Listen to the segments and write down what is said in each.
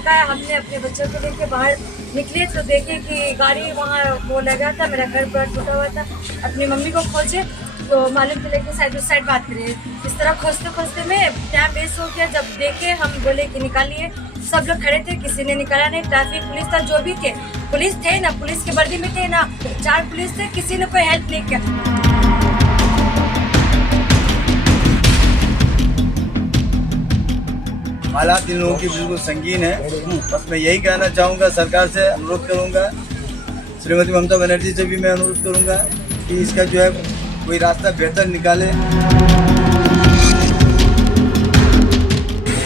धमाका है। हमने अपने बच्चों को लेके बाहर निकले तो देखे कि गाड़ी वहाँ वो लगा था, मेरा घर पूरा टूटा हुआ था। अपनी मम्मी को खोजे तो मालूम चले कि शायद उस साइड बात करिए। इस तरह खोजते खोजते में टाइम वेस्ट हो गया। जब देखे हम बोले कि निकालिए, सब लोग खड़े थे, किसी ने निकाला नहीं। ट्रैफिक पुलिस था, जो भी थे पुलिस थे ना, पुलिस की वर्दी में थे ना, 4 पुलिस थे, किसी ने कोई हेल्प नहीं किया। हालात इन लोगों की बिल्कुल संगीन है। बस मैं यही कहना चाहूँगा, सरकार से अनुरोध करूँगा, श्रीमती ममता बनर्जी से भी मैं अनुरोध करूँगा कि इसका जो है कोई रास्ता बेहतर निकाले।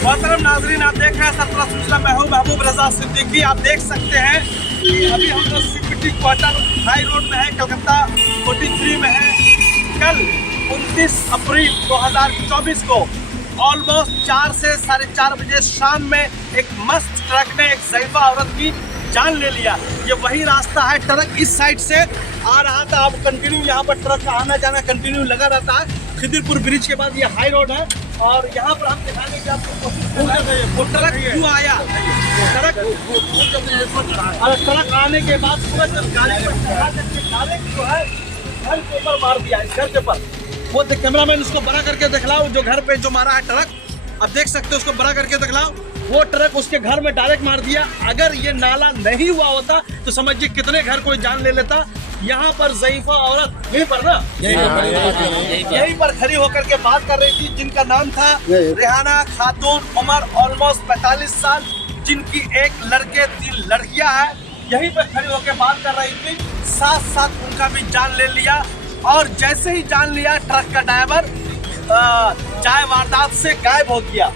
मोहतरम नाजरीन, आप देख रहे हैं सत्रह सूचना, मैं हूँ महबूब रजा सिद्दीकी। आप देख सकते हैं कि अभी हम लोग सिक्योरिटी क्वार्टर हाई रोड में है, कलकत्ता 43 में है। कल 29 अप्रैल 2024 को ऑलमोस्ट 4 से 4:30 बजे शाम में एक मस्त ट्रक ने एक ज़ईफ़ा औरत की जान ले लिया। ये वही रास्ता है, ट्रक इस साइड से आ रहा था। अब कंटिन्यू यहाँ पर ट्रक का आना जाना कंटिन्यू लगा रहता है। खिदिरपुर ब्रिज के बाद ये हाई रोड है और यहाँ पर हम दिखाने की आपको कोशिश कर रहे हैं वो ट्रक क्यों आया। ट्रक आने के बाद पूरा गाड़ी जो है घर के ऊपर मार दिया, इस घर के ऊपर। वो कैमरामैन उसको बड़ा करके दिखलाओ, जो घर पे जो मारा है ट्रक, अब देख सकते हो, उसको बड़ा करके दिखलाओ। वो ट्रक उसके घर में डायरेक्ट मार दिया। अगर ये नाला नहीं हुआ होता तो समझिए कितने घर कोई जान ले लेता। यहाँ पर ज़ईफ़ा औरत यहीं पर ना, यहीं पर खड़ी होकर के बात कर रही थी, जिनका नाम था रेहाना खातून, उम्र ऑलमोस्ट 45 साल, जिनकी एक लड़के 3 लड़कियां हैं। यहीं पर खड़ी होकर बात कर रही थी, साथ साथ उनका भी जान ले लिया। और जैसे ही जान लिया, ट्रक का ड्राइवर चाय वारदात से गायब हो गया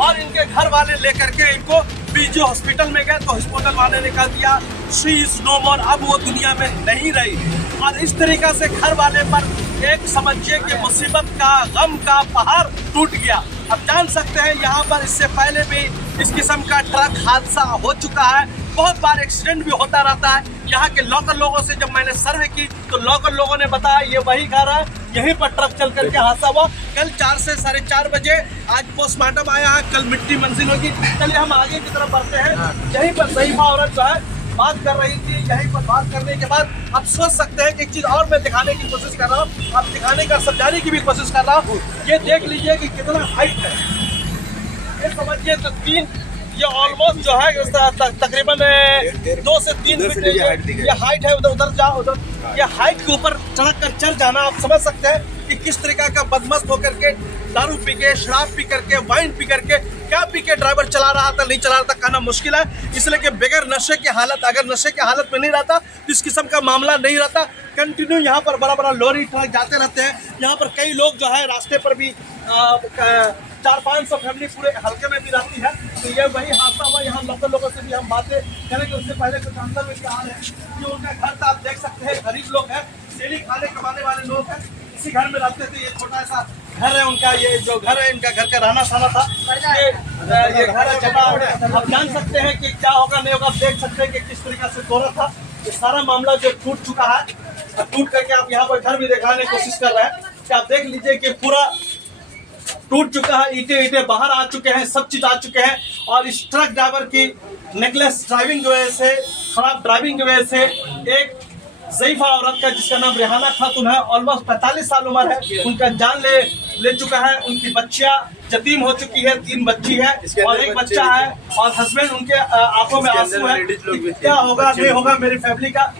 और इनके घर वाले लेकर के इनको बीजी हॉस्पिटल में गए तो हॉस्पिटल वाले ने कह दिया शी इज नो मोर, अब वो दुनिया में नहीं रही। और इस तरीका से घर वाले पर एक समझिए कि मुसीबत का, गम का पहाड़ टूट गया। अब जान सकते हैं यहाँ पर इससे पहले भी इस किस्म का ट्रक हादसा हो चुका है। बहुत बार एक्सीडेंट भी होता रहता है। यहाँ के लोकल लोगों से जब मैंने सर्वे की तो लोकल लोगों ने बताया ये वही घर है, यहीं पर ट्रक चल करके हादसा हुआ। कल 4 से 4:30 बजे आज पोस्टमार्टम आया है, कल मिट्टी मंजिल होगी। चलिए हम आगे की तरफ बढ़ते हैं। यहीं पर ज़ईफ़ा औरत जो है बात कर रही थी। यहीं पर बात करने के बाद आप सोच सकते हैं कि एक चीज़ और मैं दिखाने की कोशिश कर रहा हूँ, आप दिखाने का समझाने की भी कोशिश कर रहा हूँ। ये देख लीजिए कि कितना हाइट है। ये समझिए तो 3, ये ऑलमोस्ट जो है तकरीबन 2 से 3 फीट ये हाइट है। उधर जाओ, उधर ये हाइट के ऊपर चढ़ कर चढ़ जाना, आप समझ सकते हैं कि किस तरीका का बदमस्त होकर के, दारू पी के, शराब पी करके, वाइन पी करके, क्या पी के ड्राइवर चला रहा था नहीं चला रहा था कहना मुश्किल है। इसलिए कि बगैर नशे की हालत, अगर नशे की हालत में नहीं रहता तो इस किस्म का मामला नहीं रहता। कंटिन्यू यहाँ पर बड़ा बड़ा लॉरी ट्रक जाते रहते हैं। यहाँ पर कई लोग जो है रास्ते पर भी 400-500 फैमिली पूरे हल्के में भी रहती है। तो ये वही हादसा हुआ। यहाँ लोकल लोगों से भी हम बातें करेंगे। उससे पहले कुछ अंदर में क्या हाल है कि उनका घर था, आप देख सकते हैं, गरीब लोग हैं, डेली खाने कमाने वाले लोग हैं, इसी घर में रहते थे। ये छोटा सा घर है उनका, ये जो घर है इनका घर का रहना सहना था। ये घर है जगह, आप जान सकते हैं कि क्या होगा नहीं होगा। आप देख सकते हैं कि किस तरीके से तोड़ा था। ये सारा मामला जो टूट चुका है, टूट करके आप यहाँ पर घर भी दिखाने की कोशिश कर रहे हैं कि आप देख लीजिए कि पूरा टूट चुका है। ईंटें बाहर आ चुके हैं, सब चीज आ चुके हैं। और इस ट्रक ड्राइवर की नेकलेस ड्राइविंग की वजह से, खराब ड्राइविंग की वजह से एक ज़ईफ़ा औरत का, जिसका नाम रेहाना खातून है, ऑलमोस्ट 45 साल उम्र है, उनका जान ले चुका है। उनकी बच्चियां यतीम हो चुकी है, 3 बच्ची है और एक बच्चा है और हस्बैंड उनके आंखों में आंसू है। क्या होगा नहीं होगा मेरी फैमिली का,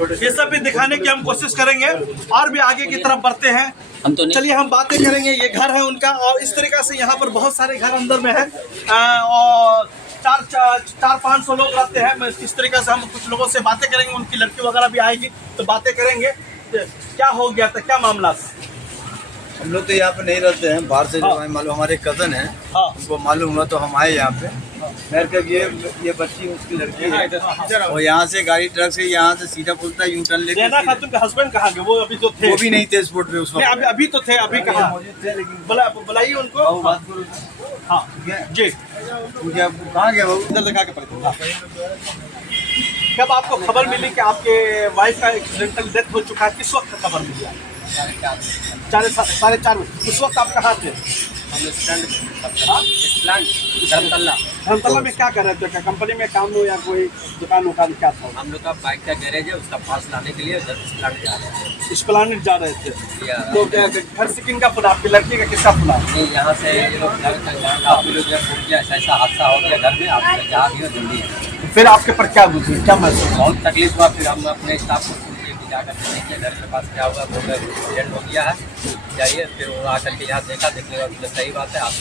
ये सब भी दिखाने की हम कोशिश करेंगे। और भी आगे की तरफ बढ़ते हैं, चलिए हम बातें करेंगे। ये घर है उनका और इस तरीके से यहाँ पर बहुत सारे घर अंदर में है और 400-500 लोग रहते हैं। मैं इस तरीके से हम कुछ लोगों से बातें करेंगे, उनकी लड़की वगैरह भी आएगी तो बातें करेंगे। क्या हो गया था, क्या मामला था? हम लोग तो यहाँ पे नहीं रहते हैं, बाहर से जो हमें मालूम, हमारे कज़न है, उनको मालूम हुआ तो हम आए यहाँ पे। खैर कब ये बच्ची उसकी लड़की है और यहाँ से गाड़ी ट्रक से यहाँ से सीधा खुलता है, यू टर्न लेके। रेहाना खातून के हस्बैंड कहाँ गए? वो अभी तो थे, वो भी नहीं थे स्पॉट पे उस वक्त। अभी तो थे, अभी कहाँ थे, लेकिन बुलाइए उनको। बात करो। हाँ जी, कहाँ गया बाबू? इधर दिखा के पड़े। कब आपको खबर मिली कि आपके वाइफ का एक्सीडेंटल डेथ हो चुका है? किस वक्त खबर मिली? 4:30 उस वक्त आप कहाँ थे? हम स्टैंड धर्मतल्ला। धर्मतला में क्या कर रहे थे? क्या कंपनी में काम हो या कोई दुकान उकान क्या था? हम लोग का बाइक का गैरेज है, उसका पास लाने के लिए प्लांट जा रहे थे। इस्प्लानेड जा रहे थे। या तो क्या घर से किन का फोन? आपकी लड़की का किसका फोन? नहीं, यहाँ से ये लोग आप लोग जो सुन गया ऐसा हादसा हो गया घर में, आप लोग जहाँ भी हो जल्दी है। फिर आपके पर क्या गुजरी, क्या महसूस? बहुत तकलीफ हुआ। फिर हम अपने स्टाफ को फोन किए कि जाकर के देखिए घर के पास क्या हुआ, बहुत एक्सीडेंट हो गया है, जाइए। फिर वो आकर के यहाँ देखने का मतलब सही बात है आप।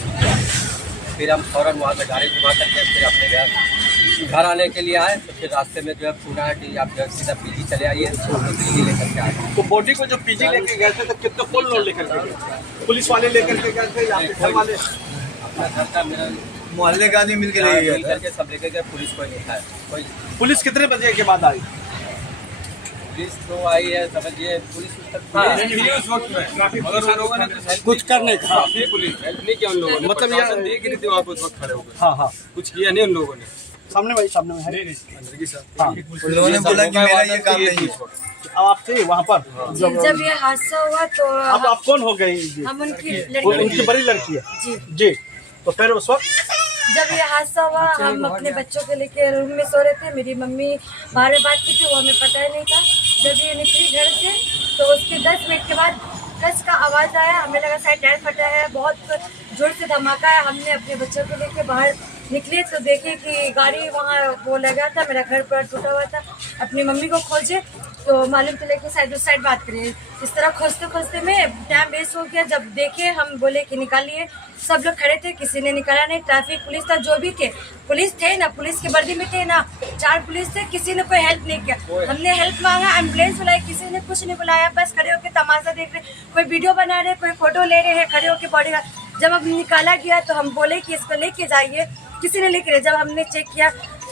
फिर हम फौरन वहाँ से गाड़ी घुमा करके फिर अपने घर आने के लिए आए। तो फिर रास्ते में जो है सुना है कि आप जो सीधा पीजी चले आइए, तो हम लोग पीजी लेकर के आए। तो बॉडी को जो पीजी लेके गए थे तो कितने कौन लोग लेकर के गए? पुलिस वाले लेकर के गए थे या फिर घर वाले? अपना घर का मेरा मोहल्ले का आदमी मिल के ले गया था। करके सब लेकर गए। पुलिस कोई नहीं था, कोई पुलिस कितने बजे के बाद आई? पुलिस तो आई है, समझिए पुलिस उस तक था। उस वक्त में मगर उन लोगों ने तो कुछ कर नहीं था। काफी पुलिस हेल्प नहीं किया उन लोगों ने। मतलब प्रशासन देख रही थी वहाँ पे उस वक्त खड़े होकर, हाँ हाँ, कुछ किया नहीं उन लोगों ने। सामने में है। अंदर की साथ हाँ। उन लोगों ने बोला कि मेरा ये काम नहीं है। अब आप थे वहाँ पर? जब ये हादसा हुआ तो अब आप कौन हो गई? हम उनकी वो लड़की उनकी बड़ी लड़की है जी। जी। तो फिर उस वक्त जब ये हादसा हुआ हम अपने बच्चों को लेके रूम में सो रहे थे। मेरी मम्मी बाहर बात की थी, वो हमें पता ही नहीं था। जब ये निकली घर से तो उसके 10 मिनट के बाद कस का आवाज़ आया। हमें लगा शायद टायर फटा है, बहुत जोर से धमाका है। हमने अपने बच्चों को लेके बाहर निकले तो देखे कि गाड़ी वहाँ वो लगा था। मेरा घर पर टूटा हुआ था। अपनी मम्मी को खोजे तो मालूम चले कि साइड उस साइड बात करें। इस तरह खोजते खोजते में टाइम वेस्ट हो गया। जब देखे हम बोले कि निकालिए, सब लोग खड़े थे, किसी ने निकाला नहीं। ट्रैफिक पुलिस था, जो भी थे पुलिस थे ना, पुलिस की वर्दी में थे ना, 4 पुलिस थे, किसी ने कोई हेल्प नहीं किया। हमने हेल्प मांगा, एम्बुलेंस बुलाई, किसी ने कुछ नहीं बुलाया। बस खड़े होकर तमाशा देख रहे, कोई वीडियो बना रहे, कोई फोटो ले रहे हैं खड़े होकर बॉडी का। जब अब निकाला गया तो हम बोले कि इसको लेके जाइए, किसी ने लेके। जब हमने चेक किया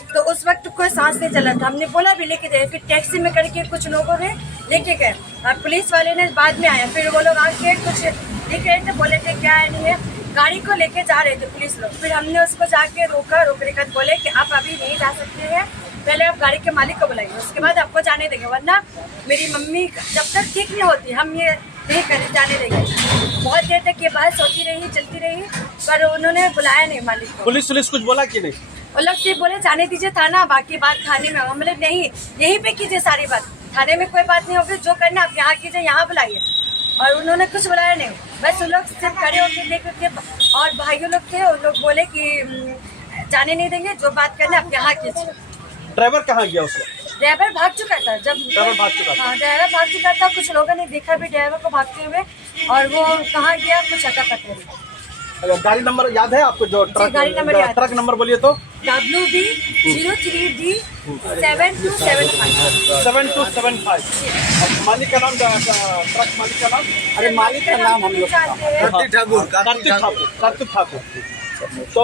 तो उस वक्त कोई सांस नहीं चला था। हमने बोला भी लेके जाइए, फिर टैक्सी में करके कुछ लोगों ने लेके गए और पुलिस वाले ने बाद में आया। फिर वो लोग आके कुछ लिख रहे थे, बोले थे क्या है नहीं है, गाड़ी को लेके जा रहे थे पुलिस लोग। फिर हमने उसको जाके रोकने का बोले कि आप अभी नहीं जा सकते हैं, पहले आप गाड़ी के मालिक को बुलाइए, उसके बाद आपको जाने देंगे, वरना मेरी मम्मी जब तक ठीक नहीं होती हम ये नहीं कर जाने देंगे। बहुत देर तक ये बहस होती रही, चलती रही, पर उन्होंने बुलाया नहीं मालिक को। पुलिस कुछ बोला कि नहीं? वो लोग सिर्फ बोले जाने दीजिए थाना, बाकी बात थाने में। हम बोले नहीं, यहीं पे कीजिए सारी बात, थाने में कोई बात नहीं होगी, जो करना आप यहाँ कीजिए, यहाँ बुलाइए। और उन्होंने कुछ बुलाया नहीं, बस उन लोग सिर्फ खड़े होकर देख रहे थे। और भाइयों लोग थे, उन लोग बोले कि जाने नहीं देंगे, जो बात करना आप यहाँ कीजिए। ड्राइवर कहाँ गया उसको? ड्राइवर भाग चुका था। जब ड्राइवर भाग चुका था? हाँ, ड्राइवर भाग चुका था। कुछ लोगों ने देखा भी ड्राइवर को भागते हुए, और वो कहाँ गया कुछ अता पता नहीं। गाड़ी नंबर याद है आपको? जो ट्रक, गाड़ी नंबर याद है। ट्रक नंबर बोलिए तो? WB 03D 7275। 7275। मालिक का नाम, ट्रक मालिक का नाम? अरे मालिक का नाम हम लोग कार्तिक ठाकुर। तो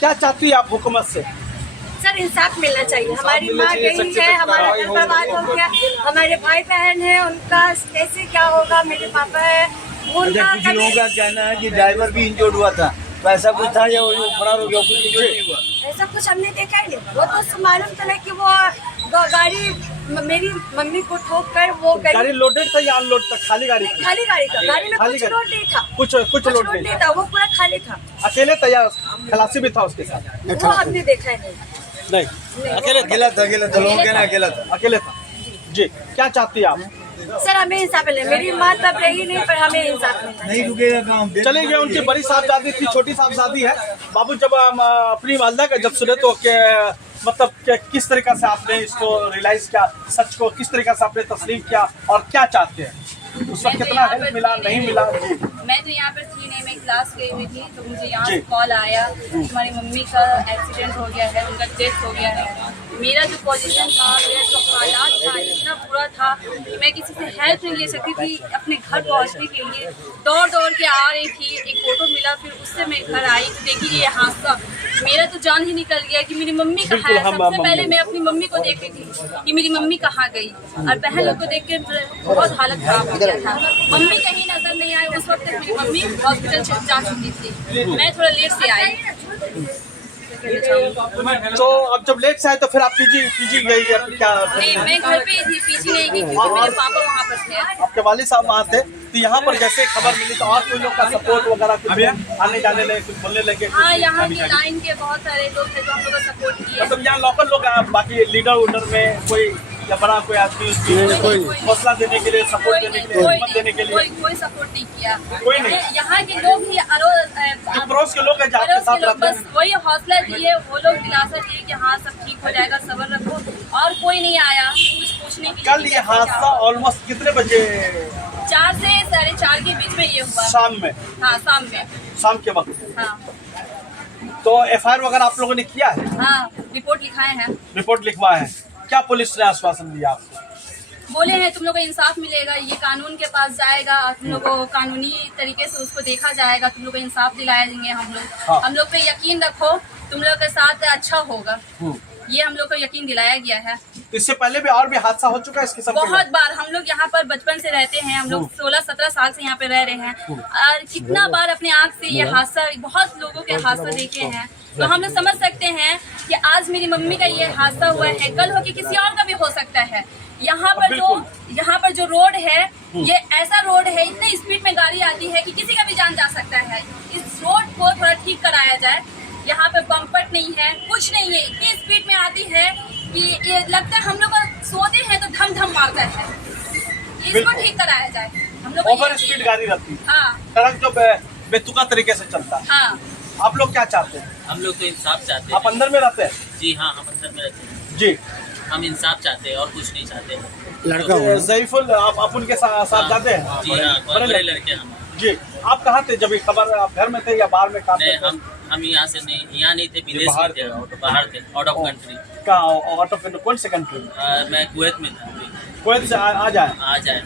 क्या चाहती है आप हुकूमत से? सर इंसाफ मिलना चाहिए। हमारी माँ गई है, हमारा घर बर्बाद हो गया, हमारे भाई बहन है, उनका कैसे क्या होगा। मेरे पापा है, अच्छा, कुछ लोगों का कहना है कि ड्राइवर भी इंजर्ड हुआ था, तो ऐसा कुछ था या वो फरार हो गया, कुछ इंजर्ड नहीं हुआ? ऐसा कुछ हमने देखा ही नहीं। वो तो मालूम चला कि वो गाड़ी मेरी मम्मी को ठोक कर वो गाड़ी लोडेड था या अनलोड था? खाली गाड़ी थी? खाली गाड़ी था। गाड़ी में कुछ लोड नहीं था, कुछ लोड नहीं था, वो पूरा खाली था। अकेले था या खलासी भी था उसके साथ? वो हमने देखा ही नहीं। अकेला था। लोगों कहना अकेले था जी। क्या चाहती है आप? सर हमें इंसाफ मिले। मेरी माँ तब रही नहीं, पर हमें इंसाफ मिलना नहीं रुकेगा काम। चले गए। उनकी बड़ी साहबजादी थी, छोटी साहबजादी है। बाबू जब अपनी वालदा का जब सुने तो मतलब किस तरीका से आपने इसको रियलाइज किया, सच को किस तरीका से आपने तस्लीम किया, और क्या चाहते हैं? उस वक्त कितना हेल्प मिला, नहीं मिला? मैं तो यहाँ पर थी नहीं, मैं क्लास गई हुई थी, तो मुझे यहाँ से कॉल आया तुम्हारी मम्मी का एक्सीडेंट हो गया है, उनका डेथ हो गया है। मेरा जो पोजीशन था, मेरा जो हालात था, इतना बुरा था कि मैं किसी से हेल्प नहीं ले सकती थी। अपने घर पहुँचने के लिए दौड़ के आ रही थी, एक ऑटो मिला, फिर उससे मैं घर आई तो देखी ये हादसा। मेरा तो जान ही निकल गया कि मेरी मम्मी कहाँ है। सबसे पहले मैं अपनी मम्मी को देख रही थी कि मेरी मम्मी कहाँ गई, और बहन लोग को देख के बहुत हालत खराब हो गया था। मम्मी कहीं नजर नहीं आई। उस वक्त तक मेरी मम्मी हॉस्पिटल जा चुकी थी, मैं थोड़ा लेट से आई। कहना चाहूँगी। तो अब जब लेट से आए तो फिर आप पीजी गई या क्या? नहीं, मैं घर पे ही थी, पीछे नहीं गई क्योंकि मेरे पापा वहाँ पर थे। आपके वालिद साहब वहाँ थे, तो यहाँ पर जैसे खबर मिली तो और कोई लोग का सपोर्ट वगैरह कुछ आने जाने लगे, कुछ बोलने लगे? हाँ, यहाँ की लाइन के बहुत सारे लोग थे जो हम लोग को सपोर्ट किए। मतलब यहाँ लोकल लोग बाकी लीडर उडर में कोई या बड़ा कोई आदमी हौसला देने के लिए, सपोर्ट देने के लिए, हिम्मत देने के लिए कोई सपोर्ट नहीं किया। कोई नहीं। यहाँ के लोग ही पड़ोस के लोग हैं जो आपके साथ रहते बस हैं, वही हौसला दिए, वो लोग दिलासा दिए कि हाँ सब ठीक हो जाएगा, सब्र रखो, और कोई नहीं आया कुछ पूछने के लिए। कल ये हादसा ऑलमोस्ट कितने बजे? 4 से 4:30 के बीच में ये हुआ। शाम में? हाँ, शाम के वक्त। हाँ तो एफआईआर वगैरह आप लोगों ने किया है? हाँ, रिपोर्ट लिखाए हैं। रिपोर्ट लिखवाए हैं। क्या पुलिस ने आश्वासन दिया आपको? बोले हैं तुम लोग को इंसाफ मिलेगा, ये कानून के पास जाएगा और तुम लोग को कानूनी तरीके से उसको देखा जाएगा, तुम लोग को इंसाफ दिलाया देंगे हम लोग। हाँ। हम लोग पे यकीन रखो, तुम लोग के साथ अच्छा होगा, ये हम लोग को यकीन दिलाया गया है। इससे पहले भी और भी हादसा हो चुका है इसके साथ? बहुत बार हम लोग यहाँ पर बचपन से रहते हैं, हम लोग 16-17 साल से यहाँ पे रह रहे हैं और कितना बार अपने आँख से ये हादसा, बहुत लोगों के हादसा देखे हैं, तो हम लोग समझ सकते हैं कि आज मेरी मम्मी का ये हादसा हुआ है, कल हो के किसी और का भी हो सकता है। यहाँ पर जो रोड है, ये ऐसा रोड है, इतनी स्पीड में गाड़ी आती है कि किसी का भी जान जा सकता है। इस रोड को थोड़ा ठीक कराया जाए। यहाँ पे बम्पर नहीं है, कुछ नहीं है, इतनी स्पीड में आती है कि ये लगता है हम लोग सोते हैं तो धम धम मारता है। इसको ठीक कराया जाए। हम लोग ओवर स्पीड गाड़ी रहती है, हाँ, सड़क जो बेतुका तरीके से चलता है। हाँ। आप लोग क्या चाहते हैं? हम लोग तो इंसाफ चाहते आप हैं। अंदर में रहते हैं? जी हाँ, हम अंदर में रहते हैं जी। हम इंसाफ चाहते हैं और कुछ नहीं चाहते। लड़का ज़ईफुल, आप उनके साथ जाते हैं? जी हाँ, बड़े लड़के हम। जी। आप कहाँ थे जब ये खबर? आप घर में थे या बाहर में काम नहीं, करते थे? हम यहाँ से नहीं, यहाँ नहीं थे, विदेश में थे, बाहर थे, आउट ऑफ कंट्री। कहाँ? आउट ऑफ कौन से कंट्री? मैं कुवैत में था। कुवैत से आ जाए।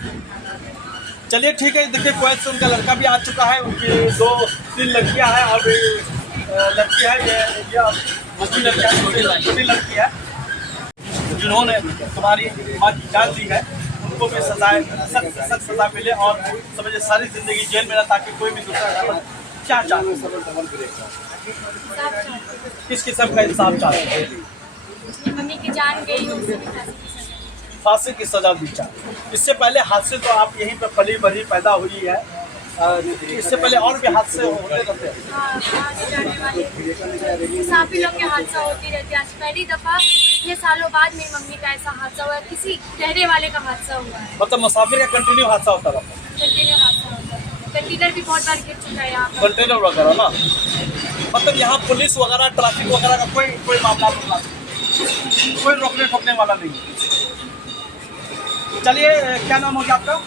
चलिए ठीक है। देखिए, कुवैत से उनका लड़का भी आ चुका है, उनकी 2-3 लड़कियां हैं और भी लड़की है, ये छोटी लड़की है जिन्होंने तुम्हारी माँ की जान ली है, उनको भी सख्त सजा मिले और समझे सारी जिंदगी जेल में रहा, ताकि कोई भी दूसरा क्या चाहते किस किस्म का इंसाफ चाहते हैं? मम्मी की जान गई हो, फांसी की सजा दी जाए। इससे पहले हादसे तो आप यहीं पर पली बड़ी पैदा हुई है, इससे पहले और भी हादसे होते रहते हैं। काफी लोग के हादसा होती रहती है। आज पहली दफा इतने सालों बाद मेरी मम्मी का ऐसा हादसा हुआ है, किसी रहने वाले का हादसा हुआ है। मतलब मुसाफिर का कंटिन्यू हादसा होता रहता है? कंटिन्यू हादसा होता है। कंटेनर भी बहुत बार गिर चुका है यहाँ पर। कंटेनर वगैरह ना, मतलब यहाँ पुलिस वगैरह, ट्रैफिक वगैरह का कोई मामला नहीं, कोई रोकने ठोकने वाला नहीं। चलिए, क्या नाम हो गया आपका?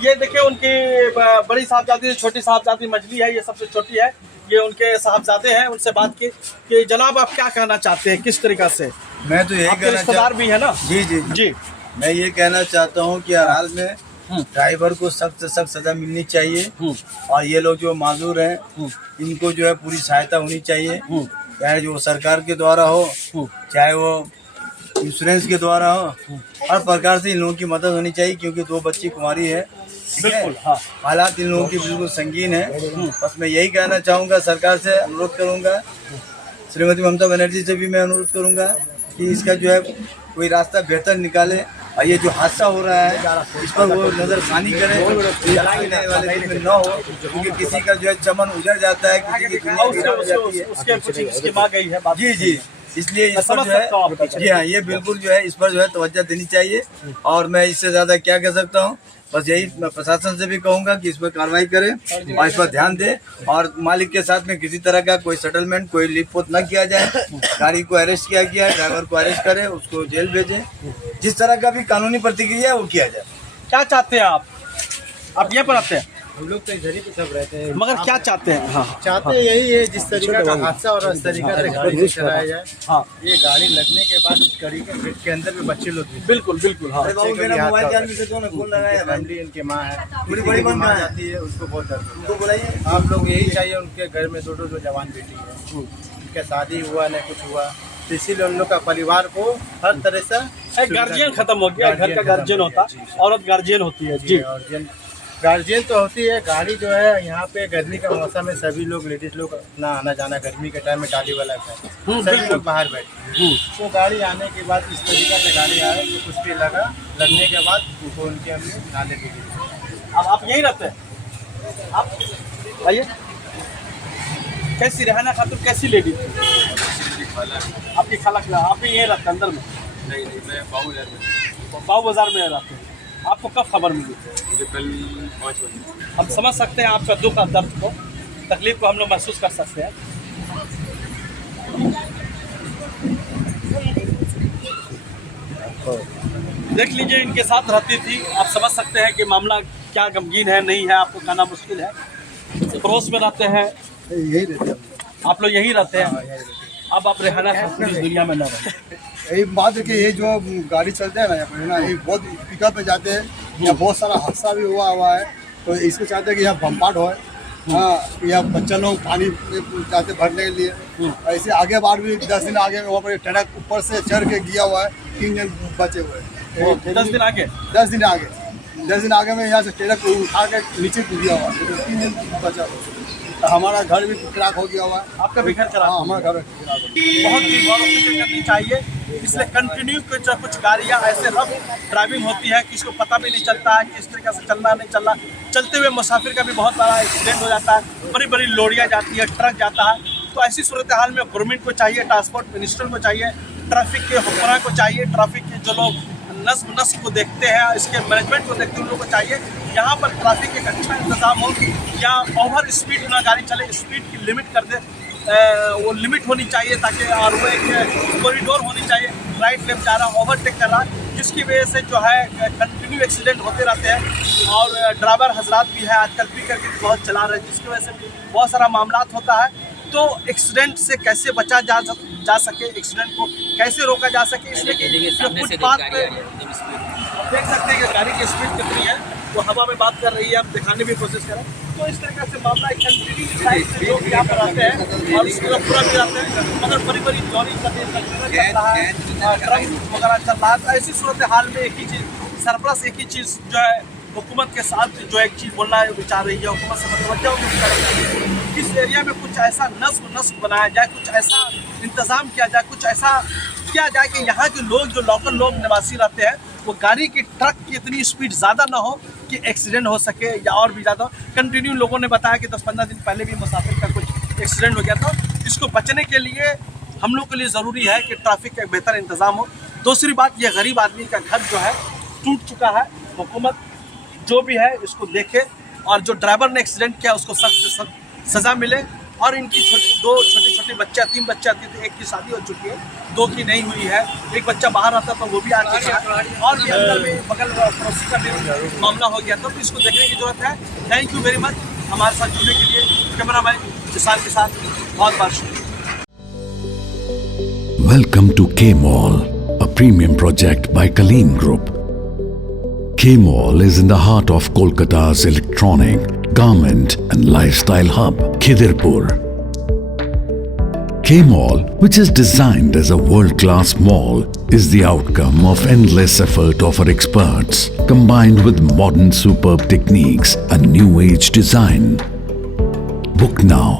ये देखिए, उनकी बड़ी साहबजादी, छोटी साहबजादी मछली है, ये सबसे छोटी है, ये उनके साहबजादे हैं। उनसे बात की कि जनाब आप क्या कहना चाहते हैं, किस तरीका से? मैं तो यही कहना रिश्तेदार भी है ना? जी। मैं ये कहना चाहता हूँ कि हाल में ड्राइवर को सख्त से सख्त सजा मिलनी चाहिए और ये लोग जो माजूर हैं इनको जो है पूरी सहायता होनी चाहिए, चाहे जो सरकार के द्वारा हो, चाहे वो इंश्योरेंस के द्वारा हो, हर प्रकार से इन लोगों की मदद होनी चाहिए, क्योंकि 2 बच्ची कुमारी है। बिल्कुल, हाँ। हालात इन लोगों की बिल्कुल संगीन है। बस मैं यही कहना चाहूँगा, सरकार से अनुरोध करूँगा, श्रीमती ममता बनर्जी से भी मैं अनुरोध करूँगा कि इसका जो है कोई रास्ता बेहतर निकाले और ये जो हादसा हो रहा है इस पर वो नज़रसानी करें, आने वाले दिन में न हो, क्योंकि किसी का जो है चमन उजड़ जाता है, किसी की दुनिया गिरा जाती है। जी, इसलिए इस पर जो है, जी हाँ, ये बिल्कुल जो है इस पर जो है तवज्जो देनी चाहिए। और मैं इससे ज़्यादा क्या कह सकता हूँ, बस यही मैं प्रशासन से भी कहूँगा कि इस पर कार्रवाई करें और इस पर ध्यान दें और मालिक के साथ में किसी तरह का कोई सेटलमेंट, कोई लीप न किया जाए। गाड़ी को अरेस्ट किया गया है, ड्राइवर को अरेस्ट करें, उसको जेल भेजें, जिस तरह का भी कानूनी प्रतिक्रिया है वो किया जाए। क्या चाहते हैं आप ये पर आते हैं? हम लोग तो इधर ही पे सब रहते हैं, मगर क्या चाहते हैं? हाँ, चाहते हैं यही है, जिस तरीका का हादसा और उस तरीका से गाड़ी से चलाया जाए। हाँ, ये गाड़ी लगने के बाद उस गाड़ी के गेट के अंदर में बच्चे लोग भी, बिल्कुल। हाँ, फैमिली इनके माँ है, बड़ी माँ जाती है, उसको बहुत दर्द। आप लोग यही चाहिए, उनके घर में 2 जवान बेटी है, उनका शादी हुआ न कुछ हुआ, इसीलिए उन लोग का परिवार को हर तरह से गार्जियन खत्म हो गया, घर का गार्जियन होता, औरत गार्जियन होती है। जी, गार्जियन तो होती है, गाड़ी जो है यहाँ पे गर्मी का मौसम है, सभी लोग लेडीज लोग अपना आना जाना गर्मी के टाइम में टाली वाला है, सभी लोग बाहर बैठे हैं। तो गाड़ी आने के बाद इस तरीके से गाड़ी आए तो कुछ भी लगने के बाद उनको उनके हमने नाले पे गिरे। अब आप यहीं रहते हैं? आप आइए, कैसी रहना खातिर कैसी लेडी आपकी खाला खिला? आप भी यहीं रहते हैं अंदर में? नहीं मैं बाबू बाजार में रहते हैं। आपको कब खबर मिली? मुझे कल 5 बजे। हम समझ सकते हैं आपका दुख और दर्द को, तकलीफ को हम लोग महसूस कर सकते हैं। देख लीजिए, इनके साथ रहती थी, आप समझ सकते हैं कि मामला क्या गमगीन है, नहीं है, आपको कहना मुश्किल है। पड़ोस में रहते हैं, यही रहते हैं आप लोग यहीं रहते हैं। अब आप रेहाना खातिर इस दुनिया में न रहे। यही बात है कि ये जो गाड़ी चलते हैं ना यहाँ पर ना, ये बहुत पिकअप पे जाते हैं, यहाँ बहुत सारा हादसा भी हुआ है, तो इसको चाहते हैं कि यहाँ बम्पाट हो। हाँ, यहाँ बच्चा लोग पानी में जाते भरने के लिए, ऐसे आगे बार भी 10 दिन आगे वहाँ पर ट्रक ऊपर से चढ़ के गिया हुआ है, 3 जन बचे हुए हैं। 10 दिन आगे 10 दिन आगे में यहाँ से ट्रक उठा के नीचे गिया हुआ है, 3 जन बचा हुआ है। हमारा घर भी क्रैक हो गया हुआ है। आपका भी घर खराब? हाँ, हमारा घर खराब हो गया। बहुत ही गौर फिक्र करनी चाहिए, इसलिए कंटिन्यू कुछ गाड़ियाँ ऐसे रफ ड्राइविंग होती है कि इसको पता भी नहीं चलता है किस तरीके से चलना नहीं चलना। चलते हुए मुसाफिर का भी बहुत बड़ा एक्सीडेंट हो जाता है, बड़ी बड़ी लोरियाँ जाती है, ट्रक जाता है। तो ऐसी सूरत हाल में गवर्नमेंट को चाहिए, ट्रांसपोर्ट मिनिस्टर को चाहिए, ट्रैफिक के हुक्मरान को चाहिए, ट्रैफिक के जो लोग नस्ब को देखते हैं, इसके मैनेजमेंट को देखते हैं, उन लोगों को चाहिए यहाँ पर ट्रैफिक एक अच्छा इंतजाम हो, या ओवर स्पीड ना गाड़ी चले, स्पीड की लिमिट कर दे, वो लिमिट होनी चाहिए ताकि, और वो एक कॉरिडोर होनी चाहिए, राइट लेफ्ट जा रहा, ओवरटेक कर रहा, जिसकी वजह से जो है कंटिन्यू एक्सीडेंट होते रहते हैं। और ड्राइवर हजरात भी है आजकल पी करके बहुत चला रहे हैं, जिसकी वजह से बहुत सारा मामला होता है। तो एक्सीडेंट से कैसे बचा जा सके, एक्सीडेंट को कैसे रोका जा सके, इसलिए फुटपाथ पे देख सकते हैं कि गाड़ी की स्पीड कितनी है, वो हवा में बात कर रही है, हम दिखाने की कोशिश करें। तो इस तरीके से मामला एक कंटिन्यू साइड से लोग यहाँ पर आते हैं और इसकी तरफ पूरा भी आते हैं, मगर बड़ी बड़ी लॉरी चल रहा है, ट्रक वगैरह चल रहा है। तो ऐसी सूरत हाल में एक ही चीज़ सरप्लस, एक ही चीज़ जो है हुकूमत के साथ जो एक चीज़ बोलना है विचार रही है, हुकूमत से मतवज्जा इस एरिया में कुछ ऐसा नस्ब बनाया जाए, कुछ ऐसा इंतज़ाम किया जाए, कुछ ऐसा किया जाए कि यहाँ के लोग जो लोकल लोग निवासी रहते हैं, वो गाड़ी की ट्रक की इतनी स्पीड ज़्यादा ना हो कि एक्सीडेंट हो सके या और भी ज़्यादा। कंटिन्यू लोगों ने बताया कि 10-15 दिन पहले भी मुसाफिर का कुछ एक्सीडेंट हो गया था। इसको बचने के लिए हम लोग के लिए ज़रूरी है कि ट्रैफिक का एक बेहतर इंतज़ाम हो। दूसरी बात, ये गरीब आदमी का घर जो है टूट चुका है, हुकूमत जो भी है इसको देखे, और जो ड्राइवर ने एक्सीडेंट किया उसको सख्त से सख्त सज़ा मिले। और इनकी दो छोटी बच्चा, 3 बच्चे आती थी, एक की शादी हो चुकी है, 2 की नहीं हुई है, एक बच्चा बाहर आता था वो भी आ चुका है, और भी अंदर में बगल पड़ोसी का भी मामला हो गया था। तो इसको देखने की जरूरत है। थैंक यू वेरी मच हमारे साथ जुड़ने के लिए। कैमरामैन जिसान के साथ बहुत बहुत शुक्रिया। Welcome to K-Mall, a premium project by Kaleen Group. K-Mall is in the heart of Kolkata's electronic, garment and lifestyle hub, Khidirpur. K-Mall, which is designed as a world-class mall, is the outcome of endless effort of our experts, combined with modern superb techniques and new age design. Book now